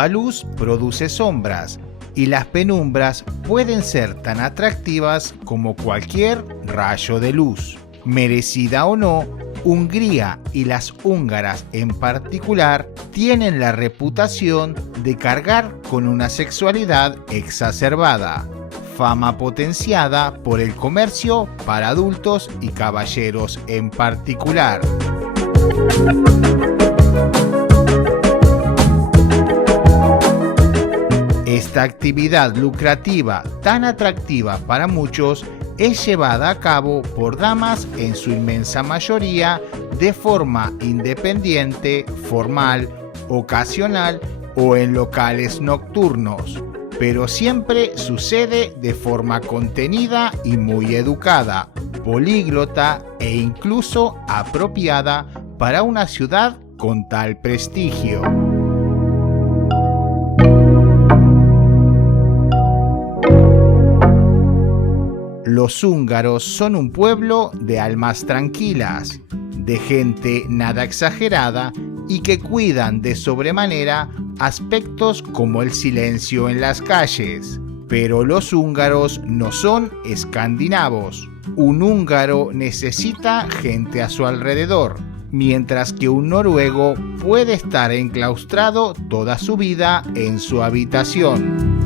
toda luz produce sombras y las penumbras pueden ser tan atractivas como cualquier rayo de luz. Merecida o no, Hungría y las húngaras en particular tienen la reputación de cargar con una sexualidad exacerbada, fama potenciada por el comercio para adultos y caballeros en particular. Esta actividad lucrativa, tan atractiva para muchos, es llevada a cabo por damas en su inmensa mayoría de forma independiente, formal, ocasional o en locales nocturnos, pero siempre sucede de forma contenida y muy educada, políglota e incluso apropiada para una ciudad con tal prestigio. Los húngaros son un pueblo de almas tranquilas, de gente nada exagerada y que cuidan de sobremanera aspectos como el silencio en las calles. Pero los húngaros no son escandinavos. Un húngaro necesita gente a su alrededor, mientras que un noruego puede estar enclaustrado toda su vida en su habitación.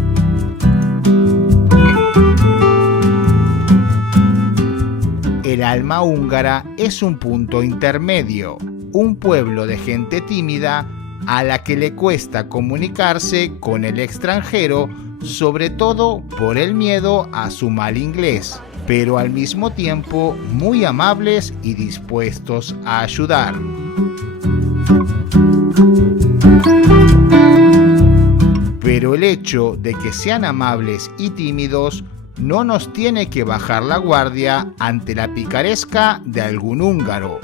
El alma húngara es un punto intermedio, un pueblo de gente tímida a la que le cuesta comunicarse con el extranjero, sobre todo por el miedo a su mal inglés, pero al mismo tiempo muy amables y dispuestos a ayudar. Pero el hecho de que sean amables y tímidos no nos tiene que bajar la guardia ante la picaresca de algún húngaro,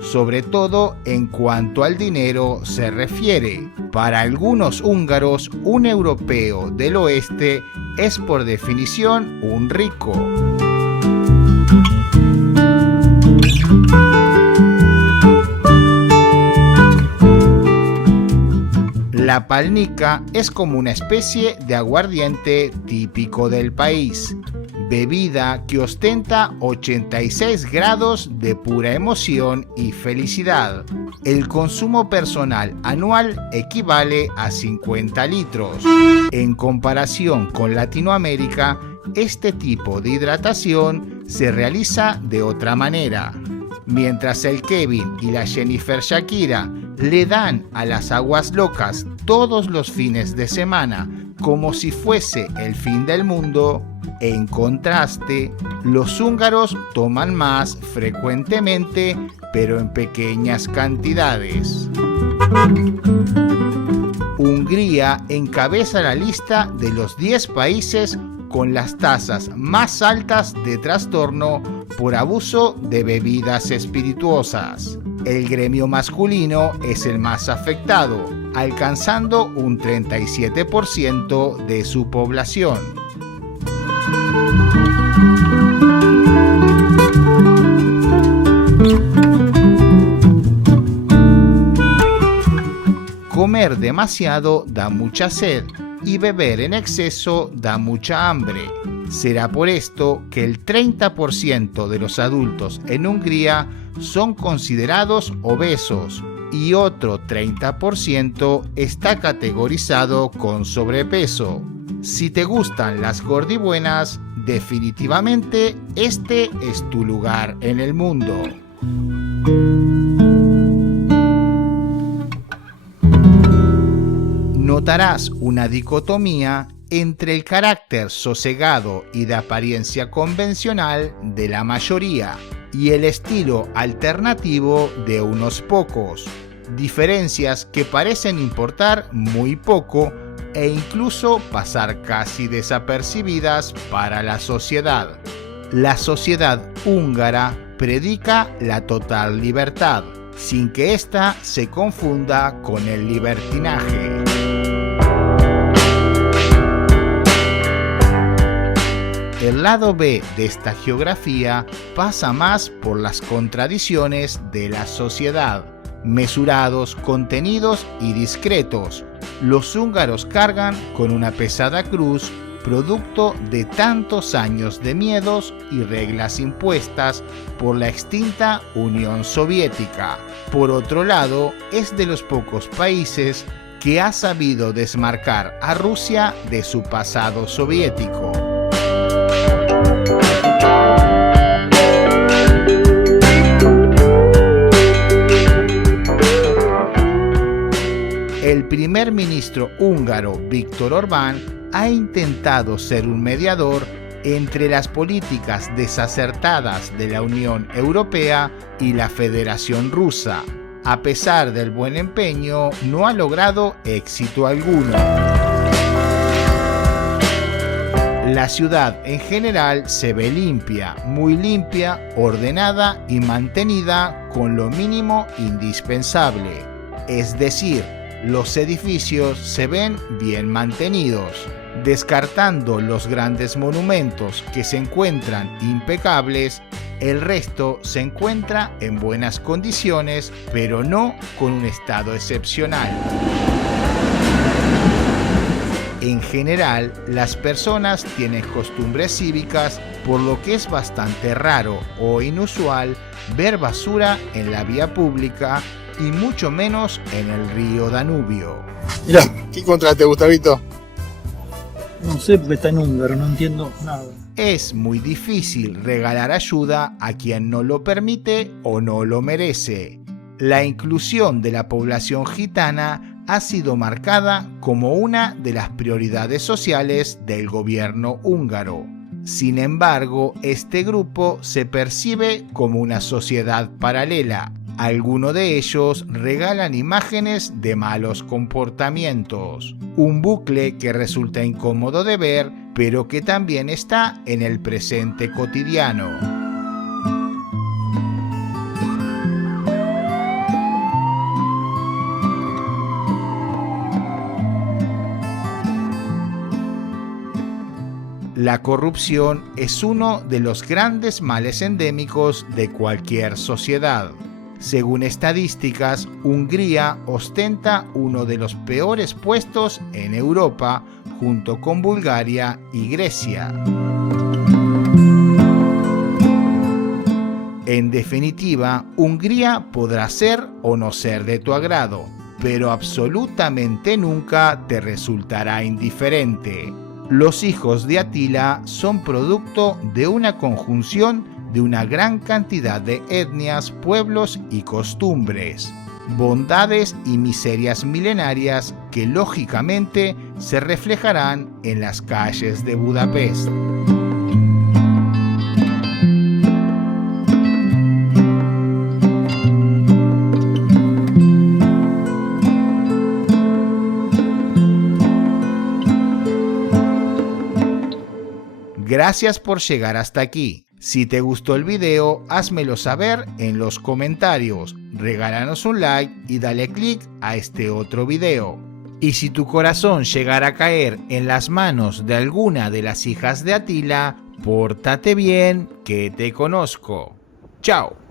sobre todo en cuanto al dinero se refiere. Para algunos húngaros, un europeo del oeste es por definición un rico. La palnica es como una especie de aguardiente típico del país, bebida que ostenta 86 grados de pura emoción y felicidad. El consumo personal anual equivale a 50 litros. En comparación con Latinoamérica, este tipo de hidratación se realiza de otra manera. Mientras el Kevin y la Jennifer Shakira le dan a las aguas locas todos los fines de semana como si fuese el fin del mundo, en contraste, los húngaros toman más frecuentemente, pero en pequeñas cantidades. Hungría encabeza la lista de los 10 países con las tasas más altas de trastorno por abuso de bebidas espirituosas. El gremio masculino es el más afectado, alcanzando un 37% de su población. Comer demasiado da mucha sed y beber en exceso da mucha hambre. Será por esto que el 30% de los adultos en Hungría son considerados obesos y otro 30% está categorizado con sobrepeso. Si te gustan las gordibuenas, definitivamente este es tu lugar en el mundo. Notarás una dicotomía entre el carácter sosegado y de apariencia convencional de la mayoría y el estilo alternativo de unos pocos, diferencias que parecen importar muy poco e incluso pasar casi desapercibidas para la sociedad. La sociedad húngara predica la total libertad, sin que ésta se confunda con el libertinaje. El lado B de esta geografía pasa más por las contradicciones de la sociedad, mesurados, contenidos y discretos, los húngaros cargan con una pesada cruz producto de tantos años de miedos y reglas impuestas por la extinta Unión Soviética. Por otro lado, es de los pocos países que ha sabido desmarcar a Rusia de su pasado soviético. El primer ministro húngaro Viktor Orbán ha intentado ser un mediador entre las políticas desacertadas de la Unión Europea y la Federación Rusa. A pesar del buen empeño, no ha logrado éxito alguno. La ciudad en general se ve limpia, muy limpia, ordenada y mantenida con lo mínimo indispensable. Es decir, los edificios se ven bien mantenidos. Descartando los grandes monumentos que se encuentran impecables, el resto se encuentra en buenas condiciones, pero no con un estado excepcional. En general, las personas tienen costumbres cívicas, por lo que es bastante raro o inusual ver basura en la vía pública y mucho menos en el río Danubio. Mirá, ¿qué encontraste, Gustavito? No sé porque está en húngaro, no entiendo nada. Es muy difícil regalar ayuda a quien no lo permite o no lo merece. La inclusión de la población gitana ha sido marcada como una de las prioridades sociales del gobierno húngaro. Sin embargo, este grupo se percibe como una sociedad paralela. Algunos de ellos regalan imágenes de malos comportamientos, un bucle que resulta incómodo de ver, pero que también está en el presente cotidiano. La corrupción es uno de los grandes males endémicos de cualquier sociedad. Según estadísticas, Hungría ostenta uno de los peores puestos en Europa, junto con Bulgaria y Grecia. En definitiva, Hungría podrá ser o no ser de tu agrado, pero absolutamente nunca te resultará indiferente. Los hijos de Atila son producto de una conjunción de una gran cantidad de etnias, pueblos y costumbres, bondades y miserias milenarias que lógicamente se reflejarán en las calles de Budapest. Gracias por llegar hasta aquí. Si te gustó el video, házmelo saber en los comentarios, regálanos un like y dale click a este otro video. Y si tu corazón llegara a caer en las manos de alguna de las hijas de Atila, pórtate bien, que te conozco. Chao.